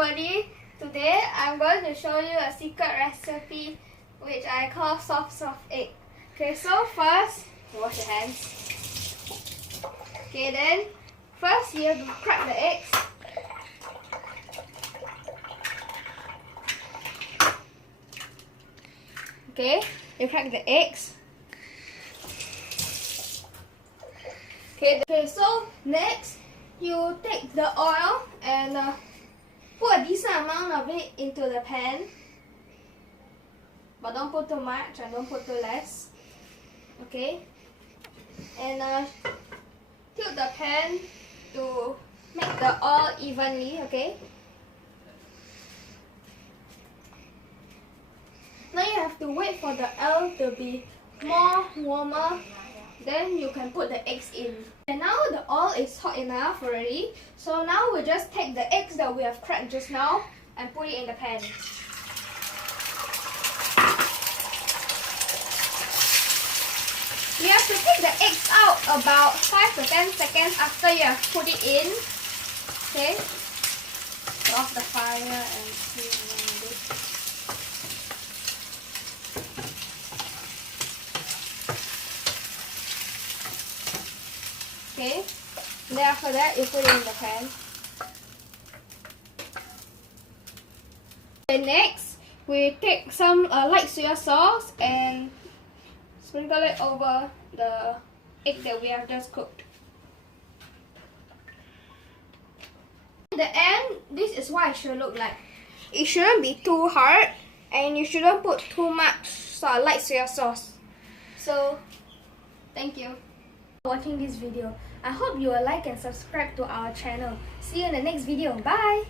everybody, today I'm going to show you a secret recipe which I call soft egg. Okay, so first, wash your hands. Okay, then first you have to crack the eggs. Okay, you crack the eggs. Okay, so next you take the oil and put a decent amount of it into the pan, but don't put too much and don't put too less. Okay, and tilt the pan to make the oil evenly. Okay, now you have to wait for the oil to be more warmer, then you can put the eggs in. And now the oil is hot enough already, so now we just take the eggs that we have cracked just now and put it in the pan. You have to take the eggs out about 5 to 10 seconds after you have put it in. Okay, turn off the fire and see around it. Okay, then after that you put it in the pan. Okay, next we take some light soy sauce and sprinkle it over the egg that we have just cooked. In the end, this is what it should look like. It shouldn't be too hard and you shouldn't put too much light soy sauce. So, thank you for watching this video. I hope you will like and subscribe to our channel. See you in the next video. Bye!